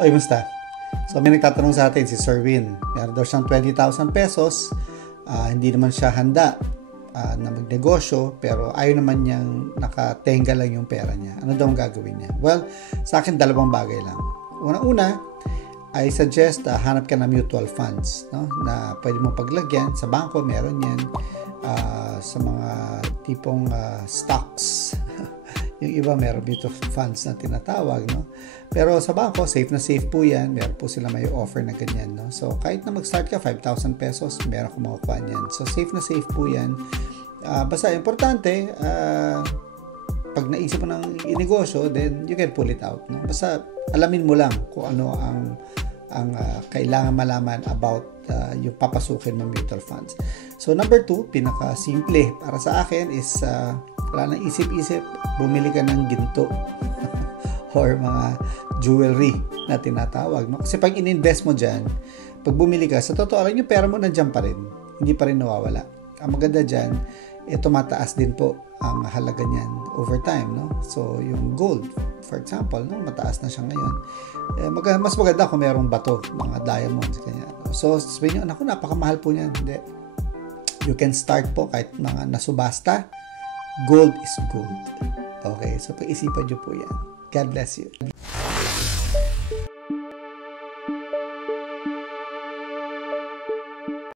Oy, musta? So may nagtatanong sa atin, si Sir Win. Meron daw siyang 20,000 pesos. Hindi naman siya handa na magnegosyo, pero ayaw naman niyang nakatenga lang yung pera niya. Ano daw ang gagawin niya? Well, sa akin, dalawang bagay lang. Una-una, I suggest hanap ka ng mutual funds, no? Na pwede mong paglagyan. Sa bangko, meron yan. Sa mga tipong stocks. Yung iba meron mutual funds na tinatawag, no? Pero sa bangko, safe na safe po yan. Meron po sila may offer na ganyan, no? So, kahit na mag-start ka, 5,000 pesos, meron kong makukuha niyan. So, safe na safe po yan. Basta, importante, pag naisip mo ng inegosyo, then you can pull it out, no? Basta, alamin mo lang kung ano ang kailangan malaman about yung papasukin ng mutual funds. So, number 2, pinaka-simple para sa akin is wala nang isip-isip, bumili ka ng ginto or mga jewelry na tinatawag, no? Kasi pag in-invest mo dyan, pag bumili ka, sa totoo lang yung pera mo nandiyan pa rin, hindi pa rin nawawala. Ang maganda dyan, tumataas din po ang halaga niyan over time, no? So yung gold, for example, no, mataas na siya ngayon. Mas maganda kung mayroong bato, mga diamonds, kanya. So sabihin nyo, naku, napakamahal po niyan. Hindi. You can start po kahit mga nasubasta. Gold is gold. Okay, so pag-isipan nyo po yan. God bless you.